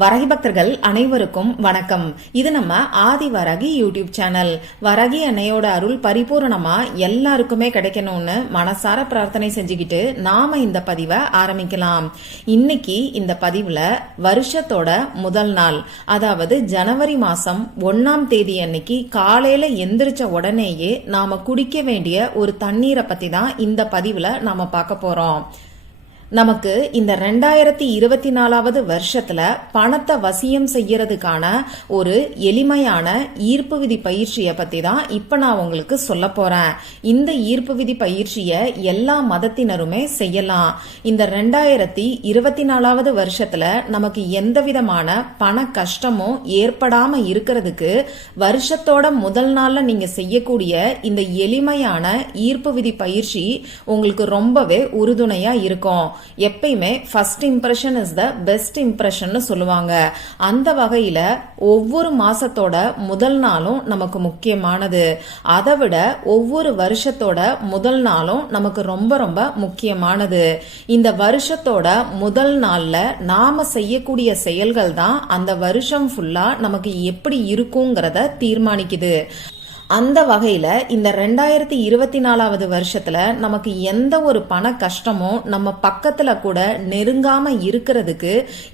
வரகி பக்தர்கள் அனைவருக்கும் வணக்கம். இது நம்ம ஆதி வரகி யூடியூப் சேனல். வரகி அன்னையோட அருள் பரிபூரணமா எல்லாருக்குமே கிடைக்கணும்னு மனசார பிரார்த்தனை செஞ்சுக்கிட்டு நாம இந்த பதிவை ஆரம்பிக்கலாம். இன்னைக்கு இந்த பதிவுல வருஷத்தோட முதல் நாள், அதாவது ஜனவரி மாசம் 1ஆம் தேதி அன்னைக்கு காலையில எந்திரிச்ச உடனேயே நாம குடிக்க வேண்டிய ஒரு தண்ணீரை பத்தி தான் இந்த பதிவுல நாம பார்க்க போறோம். நமக்கு இந்த 2024வது வருஷத்துல பணத்தை வசியம் செய்யறதுக்கான ஒரு எளிமையான ஈர்ப்பு விதி பயிற்சியை பத்தி தான் இப்ப நான் உங்களுக்கு சொல்ல போறேன். இந்த ஈர்ப்பு விதி பயிற்சியை எல்லா மதத்தினருமே செய்யலாம். இந்த 2024வது வருஷத்துல நமக்கு எந்த விதமான பண கஷ்டமும் ஏற்படாம இருக்கிறதுக்கு வருஷத்தோட முதல் நாள்ல நீங்க செய்யக்கூடிய இந்த எளிமையான ஈர்ப்பு விதி பயிற்சி உங்களுக்கு ரொம்பவே உறுதுணையா இருக்கும். எப்பயுமே first impression is the best impression சொல்லுவாங்க. அந்த வகையில ஒவ்வொரு மாசத்தோட முதல் நாளும் நமக்கு முக்கியமானது. அதை விட ஒவ்வொரு வருஷத்தோட முதல் நாளும் நமக்கு ரொம்ப ரொம்ப முக்கியமானது. இந்த வருஷத்தோட முதல் நாள்ல நாம செய்யக்கூடிய செயல்கள் தான் அந்த வருஷம் ஃபுல்லா நமக்கு எப்படி இருக்குங்கிறத தீர்மானிக்குது. அந்த வகையில இந்த 2024வது வருஷத்துல நமக்கு எந்த ஒரு பண கஷ்டமும் நம்ம பக்கத்துல கூட நெருங்காம இருக்கிறதுக்கு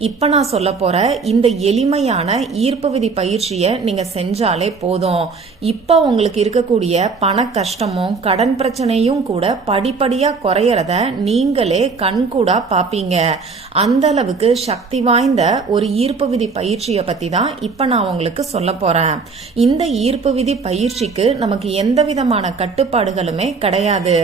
இப்ப நான் சொல்ல போற இந்த எளிமையான ஈர்ப்பு விதி பயிற்சியை நீங்க செஞ்சாலே போதும். இப்ப உங்களுக்கு இருக்கக்கூடிய பண கஷ்டமும் கடன் பிரச்சனையும் கூட படிப்படியா குறையறத நீங்களே கண்கூடா பாப்பீங்க. அந்த அளவுக்கு சக்தி வாய்ந்த ஒரு ஈர்ப்பு விதி பயிற்சியை பத்தி தான் இப்ப நான் உங்களுக்கு சொல்ல போறேன். இந்த ஈர்ப்பு விதி பயிற்சி நமக்கு எந்த விதமான கட்டுப்பாடுகளுமே கிடையாது.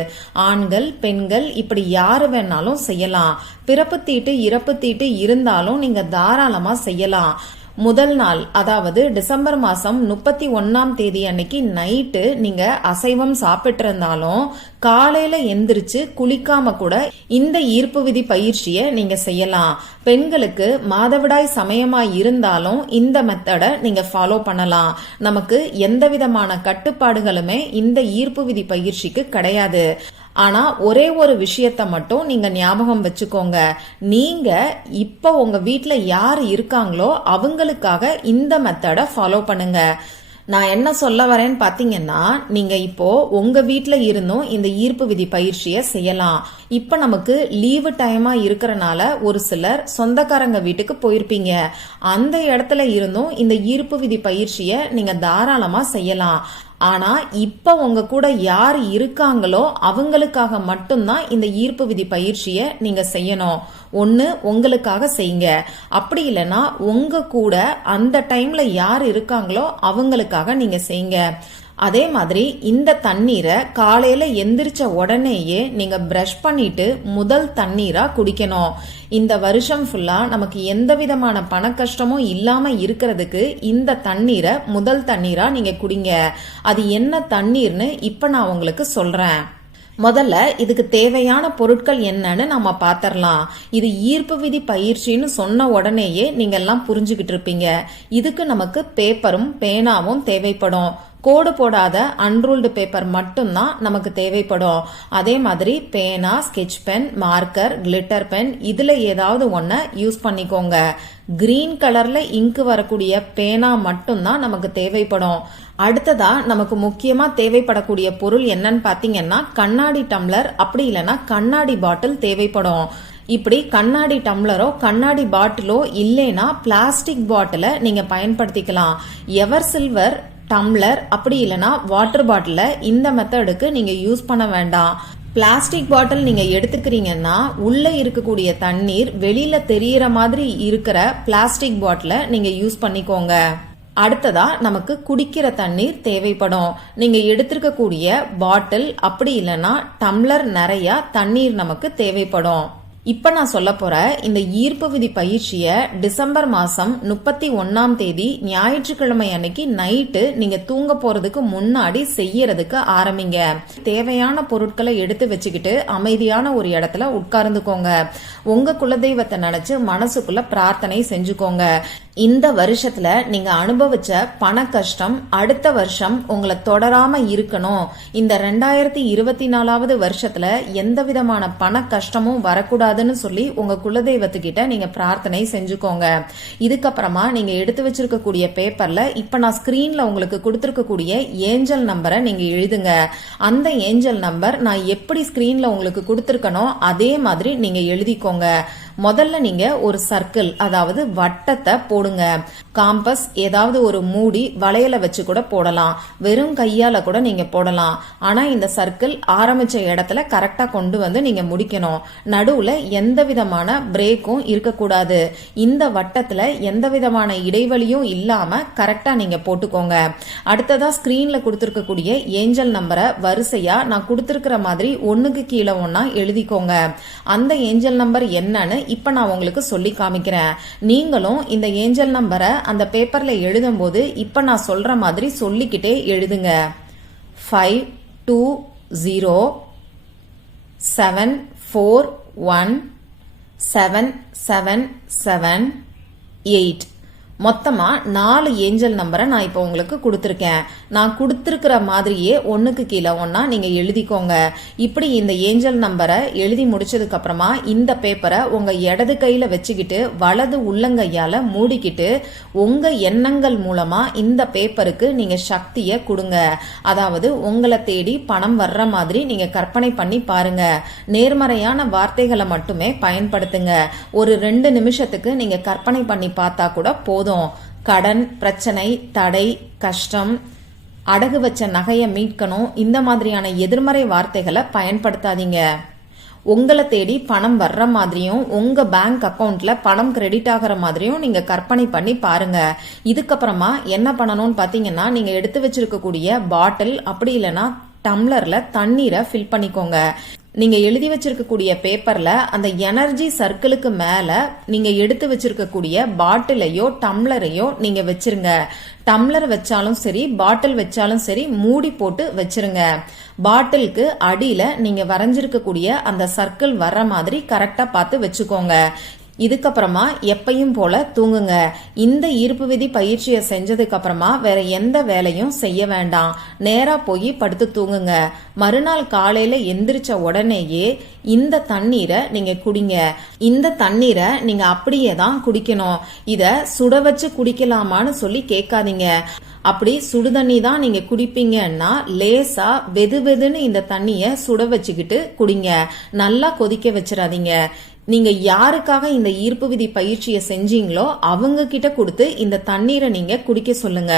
ஆண்கள் பெண்கள் இப்படி யாரு வேணாலும் செய்யலாம். பிறப்பு தீட்டு இறப்பு தீட்டு இருந்தாலும் நீங்க தாராளமா செய்யலாம். முதல் நாள், அதாவது டிசம்பர் மாசம் 31ஆம் தேதி அன்னைக்கு நைட்டு நீங்க அசைவம் சாப்பிட்டு இருந்தாலும் காலையில எந்திரிச்சு குளிக்காம கூட இந்த ஈர்ப்பு விதி பயிற்சியை நீங்க செய்யலாம். பெண்களுக்கு மாதவிடாய் சமயமா இருந்தாலும் இந்த மெத்தடை நீங்க ஃபாலோ பண்ணலாம். நமக்கு எந்த விதமான கட்டுப்பாடுகளுமே இந்த ஈர்ப்பு விதி பயிற்சிக்கு கிடையாது. ஆனா ஒரே ஒரு விஷயத்த மட்டும் நீங்க ஞாபகம் வச்சுக்கோங்க. நீங்க இப்ப உங்க வீட்டுல யாரு இருக்காங்களோ அவங்களுக்காக இந்த மெத்தடை ஃபாலோ பண்ணுங்க. நான் என்ன சொல்ல வரேன்னு பாத்தீங்கன்னா, நீங்க இப்போ உங்க வீட்டுல இருந்தும் இந்த ஈர்ப்பு விதி பயிற்சியை செய்யலாம். இப்ப நமக்கு லீவு டைமா இருக்கறனால ஒரு சிலர் சொந்தக்காரங்க வீட்டுக்கு போயிருப்பீங்க. அந்த இடத்துல இருந்தும் இந்த ஈர்ப்பு விதி பயிற்சியை நீங்க தாராளமா செய்யலாம். ஆனா இப்ப உங்க கூட யார் இருக்காங்களோ அவங்களுக்காக மட்டும்தான் இந்த ஈர்ப்பு விதி பயிற்சியை நீங்க செய்யணும். ஒண்ணு உங்களுக்காக செய்யுங்க, அப்படி இல்லைன்னா உங்க கூட அந்த டைம்ல யார் இருக்காங்களோ அவங்களுக்காக நீங்க செய்யுங்க. அதே மாதிரி இந்த தண்ணீரை காலையில எந்திரிச்ச உடனேயே நீங்க பிரஷ் பண்ணிட்டு முதல் தண்ணீரா குடிக்கணும். இந்த வருஷம் ஃபுல்லா நமக்கு எந்த விதமான பண கஷ்டமும் இல்லாம இருக்கிறதுக்கு இந்த தண்ணீரை முதல் தண்ணீரா நீங்க குடிங்க. அது என்ன தண்ணீர்னு இப்ப நான் உங்களுக்கு சொல்றேன். முதல்ல இதுக்கு தேவையான பொருட்கள் என்னன்னு நாம பாத்திரலாம். இது ஈர்ப்பு விதி பயிற்சின்னு சொன்ன உடனேயே நீங்க எல்லாம் புரிஞ்சுகிட்டு இருப்பீங்க. இதுக்கு நமக்கு பேப்பரும் பேனாவும் தேவைப்படும். கோடு போடாத அன்ரூல்டு பேப்பர் மட்டும்தான் நமக்கு தேவைப்படும். அதே மாதிரி பேனா, sketch pen, marker, glitter pen, இதுல ஏதாவது ஒன்ன யூஸ் பண்ணிக்கோங்க. கிரீன் கலர்ல இங்கு வரக்கூடிய பேனா மட்டும்தான் நமக்கு தேவைப்படும். அடுத்ததா நமக்கு முக்கியமா தேவைப்படக்கூடிய பொருள் என்னன்னு பாத்தீங்கன்னா, கண்ணாடி டம்ளர் அப்படி இல்லைன்னா கண்ணாடி பாட்டில் தேவைப்படும். இப்படி கண்ணாடி டம்ளரோ கண்ணாடி பாட்டிலோ இல்லைன்னா பிளாஸ்டிக் பாட்டில நீங்க பயன்படுத்திக்கலாம். எவர் சில்வர் டம்ளர் அப்படி இல்லைன்னா வாட்டர் பாட்டில இந்த மெத்தடுக்கு நீங்க யூஸ் பண்ண வேண்டாம். பிளாஸ்டிக் பாட்டில் நீங்க எடுத்துக்கிறீங்கன்னா உள்ள இருக்கக்கூடிய தண்ணீர் வெளியில தெரியற மாதிரி இருக்கிற பிளாஸ்டிக் பாட்டில நீங்க யூஸ் பண்ணிக்கோங்க. அடுத்ததா நமக்கு குடிக்கிற தண்ணீர் தேவைப்படும். நீங்க எடுத்திருக்கக்கூடிய பாட்டில் அப்படி இல்லைன்னா டம்ளர் நிறைய தண்ணீர் நமக்கு தேவைப்படும். இப்ப நான் சொல்ல போற இந்த ஈர்ப்பு விதி பயிற்சிய டிசம்பர் மாசம் 31ஆம் தேதி ஞாயிற்றுக்கிழமை அன்னைக்கு நைட்டு நீங்க தூங்க போறதுக்கு முன்னாடி செய்யறதுக்கு ஆரம்பிங்க. தேவையான பொருட்களை எடுத்து வச்சுக்கிட்டு அமைதியான ஒரு இடத்துல உட்கார்ந்துக்கோங்க. உங்க குலதெய்வத்தை நினைச்சு மனசுக்குள்ள பிரார்த்தனை செஞ்சுக்கோங்க. இந்த வருஷத்துல நீங்க அனுபவிச்ச பண கஷ்டம் அடுத்த வருஷம் உங்களை தொடராம இருக்கணும். இந்த 2024வது வருஷத்துல எந்த விதமான பண கஷ்டமும் வரக்கூடாதுன்னு சொல்லி உங்க குலதெய்வத்துக்கிட்ட நீங்க பிரார்த்தனை செஞ்சுக்கோங்க. இதுக்கப்புறமா நீங்க எடுத்து வச்சிருக்கக்கூடிய பேப்பர்ல இப்ப நான் ஸ்கிரீன்ல உங்களுக்கு கொடுத்திருக்கக்கூடிய ஏஞ்சல் நம்பரை நீங்க எழுதுங்க. அந்த ஏஞ்சல் நம்பர் நான் எப்படி ஸ்கிரீன்ல உங்களுக்கு கொடுத்திருக்கனோ அதே மாதிரி நீங்க எழுதிக்கோங்க. முதல்ல நீங்க ஒரு சர்க்கிள், அதாவது வட்டத்தை போடுங்க. காம்பஸ் ஏதாவது ஒரு மூடி வளையல வச்சு கூட போடலாம், வெறும் கையால கூட நீங்க போடலாம். ஆனா இந்த சர்க்கிள் ஆரம்பிச்ச இடத்துல கரெக்டா கொண்டு வந்து நீங்க முடிக்கணும். நடுவுல எந்த விதமான பிரேக்கும் இருக்கக்கூடாது. இந்த வட்டத்துல எந்த விதமான இடைவெளியும் இல்லாம கரெக்டா நீங்க போட்டுக்கோங்க. அடுத்ததா ஸ்கிரீன்ல கொடுத்திருக்கக்கூடிய ஏஞ்சல் நம்பரை வரிசையா நான் கொடுத்திருக்கிற மாதிரி ஒண்ணுக்கு கீழே ஒன்னா எழுதிக்கோங்க. அந்த ஏஞ்சல் நம்பர் என்னன்னு இப்ப நான் உங்களுக்கு சொல்லி காமிக்கிறேன். நீங்களும் இந்த ஏஞ்சல் நம்பரை அந்த பேப்பர்ல எழுதும் போது இப்ப நான் சொல்ற மாதிரி சொல்லிக்கிட்டே எழுதுங்க. 52074177778. மொத்தமா 4 ஏஞ்சல் நம்பரை நான் இப்ப உங்களுக்கு கொடுத்திருக்கேன். நான் கொடுத்திருக்கிற மாதிரியே ஒண்ணுக்கு கீழே ஒன்னா நீங்க எழுதிக்கோங்க. இப்படி இந்த ஏஞ்சல் நம்பரை எழுதி முடிச்சதுக்கு அப்புறமா இந்த பேப்பரை உங்க இடது கையில வச்சுக்கிட்டு வலது உள்ளங்கையால மூடிக்கிட்டு உங்க எண்ணங்கள் மூலமா இந்த பேப்பருக்கு நீங்க சக்தியை கொடுங்க. அதாவது உங்களை தேடி பணம் வர்ற மாதிரி நீங்க கற்பனை பண்ணி பாருங்க. நேர்மறையான வார்த்தைகளை மட்டுமே பயன்படுத்துங்க. ஒரு 2 நிமிஷத்துக்கு நீங்க கற்பனை பண்ணி பார்த்தா கூட போதும். கடன் பிரச்சனை, தடை, கஷ்டம், அடகு வச்ச நகையை மீட்கணும், இந்த மாதிரியான எதிர்மறை வார்த்தைகளை பயன்படுத்தாதீங்க. உங்களை தேடி பணம் வர்ற மாதிரியும் உங்க பேங்க் அக்கவுண்ட்ல பணம் கிரெடிட் ஆகிற மாதிரியும் நீங்க கற்பனை பண்ணி பாருங்க. இதுக்கப்புறமா என்ன பண்ணணும்னு பாத்தீங்கன்னா, நீங்க எடுத்து வச்சிருக்கக்கூடிய பாட்டில் அப்படி இல்லைன்னா டம்ளர்ல தண்ணீரை ஃபில் பண்ணிக்கோங்க. நீங்க எழுதி வச்சிருக்கக்கூடிய பேப்பர்ல அந்த எனர்ஜி சர்க்கிளுக்கு மேல நீங்க எடுத்து வச்சிருக்கக்கூடிய பாட்டிலையோ டம்ளரையோ நீங்க வச்சிருங்க. டம்ளர் வச்சாலும் சரி, பாட்டில் வச்சாலும் சரி, மூடி போட்டு வச்சிருங்க. பாட்டிலுக்கு அடியில நீங்க வரைஞ்சிருக்கக்கூடிய அந்த சர்க்கிள் வர்ற மாதிரி கரெக்டா பார்த்து வச்சுக்கோங்க. இதுக்கப்புறமா எப்பையும் போல தூங்குங்க. இந்த ஈர்ப்பு விதி பயிற்சியை செஞ்சதுக்கு அப்புறமா வேற எந்த வேலையும் செய்ய வேண்டாம். நேரா போய் படுத்து தூங்குங்க. மறுநாள் காலையில எந்திரிச்ச உடனேயே இந்த தண்ணீரை நீங்க குடிங்க. இந்த தண்ணீரை நீங்க அப்படியே தான் குடிக்கணும். இத சுட வச்சு குடிக்கலாமான்னு சொல்லி கேட்காதீங்க. அப்படி சுடுதண்ணி தான் நீங்க குடிப்பீங்கன்னா லேசா வெது வெதுன்னு இந்த தண்ணிய சுட வச்சுக்கிட்டு குடிங்க. நல்லா கொதிக்க வச்சிடாதீங்க. நீங்க யாருக்காக இந்த ஈர்ப்பு விதி பயிற்சியை செஞ்சீங்களோ அவங்க கிட்ட கொடுத்து இந்த தண்ணீரை நீங்க குடிக்க சொல்லுங்க.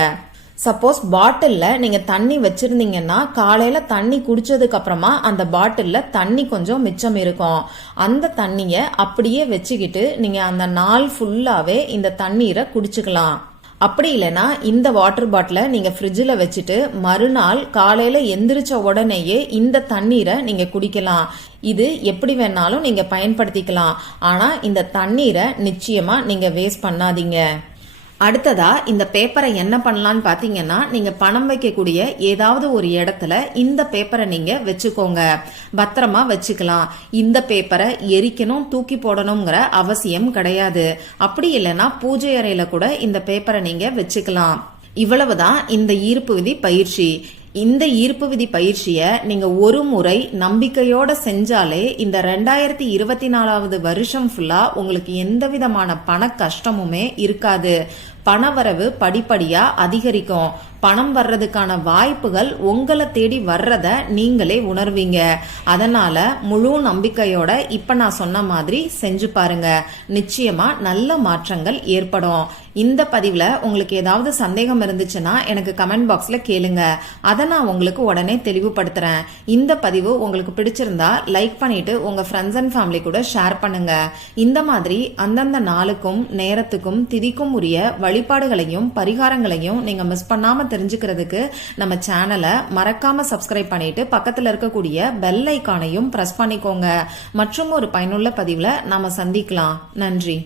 சப்போஸ் பாட்டில்ல நீங்க தண்ணி வச்சிருந்தீங்கன்னா காலையில தண்ணி குடிச்சதுக்கு அப்புறமா அந்த பாட்டில்ல தண்ணி கொஞ்சம் மிச்சம் இருக்கும். அந்த தண்ணிய அப்படியே வச்சுக்கிட்டு நீங்க அந்த நாள் ஃபுல்லாவே இந்த தண்ணீரை குடிச்சுக்கலாம். அப்படி இல்லைன்னா இந்த வாட்டர் பாட்டிலை நீங்க ஃப்ரிட்ஜில் வச்சுட்டு மறுநாள் காலையில எந்திரிச்ச உடனேயே இந்த தண்ணீரை நீங்க குடிக்கலாம். இது எப்படி வேணாலும் நீங்க பயன்படுத்திக்கலாம். ஆனா இந்த தண்ணீரை நிச்சயமா நீங்க வேஸ்ட் பண்ணாதீங்க. அடுத்ததா இந்த பேப்பரை என்ன பண்ணலான்னு பாத்தீங்கன்னா, நீங்க பணம் வைக்கக்கூடிய ஏதாவது ஒரு இடத்துல இந்த பேப்பரை நீங்க வச்சுக்கோங்க. பத்திரமா வச்சுக்கலாம். இந்த பேப்பரை எரிக்கணும், தூக்கி போடணுங்கிற அவசியம் கிடையாது. அப்படி இல்லைன்னா பூஜை அறையில கூட இந்த பேப்பரை நீங்க வச்சுக்கலாம். இவ்வளவுதான் இந்த ஈர்ப்பு விதி பயிற்சி. இந்த ஈர்ப்பு விதி பயிற்சிய நீங்க ஒரு முறை நம்பிக்கையோட செஞ்சாலே இந்த 2024வது வருஷம் ஃபுல்லா உங்களுக்கு எந்த விதமான பண கஷ்டமுமே இருக்காது. பணவரவு படிப்படியா அதிகரிக்கும். பணம் வர்றதுக்கான வாய்ப்புகள் உங்களை தேடி வர்றத நீங்களே உணர்வீங்க. அதனால முழு நம்பிக்கையோட இப்ப நான் சொன்ன மாதிரி செஞ்சு பாருங்க. நிச்சயமா நல்ல மாற்றங்கள் ஏற்படும். இந்த பதிவுல உங்களுக்கு ஏதாவது சந்தேகம் இருந்துச்சுன்னா எனக்கு கமெண்ட் பாக்ஸ்ல கேளுங்க. அதை நான் உங்களுக்கு உடனே தெளிவுபடுத்துறேன். இந்த பதிவு உங்களுக்கு பிடிச்சிருந்தா லைக் பண்ணிட்டு உங்க ஃப்ரெண்ட்ஸ் அண்ட் ஃபேமிலி கூட ஷேர் பண்ணுங்க. இந்த மாதிரி அந்தந்த நாளுக்கும் நேரத்துக்கும் திதிக்கும் உரிய வழிபாடுகளையும் பரிகாரங்களையும் நீங்க மிஸ் பண்ணாம தெரிஞ்சுக்கிறதுக்கு நம்ம சேனலை மறக்காம சப்ஸ்கிரைப் பண்ணிட்டு பக்கத்துல இருக்கக்கூடிய பெல் ஐகானையும் பிரஸ் பண்ணிக்கோங்க. மற்றும் ஒரு பயனுள்ள பதிவுல நாம சந்திக்கலாம். நன்றி.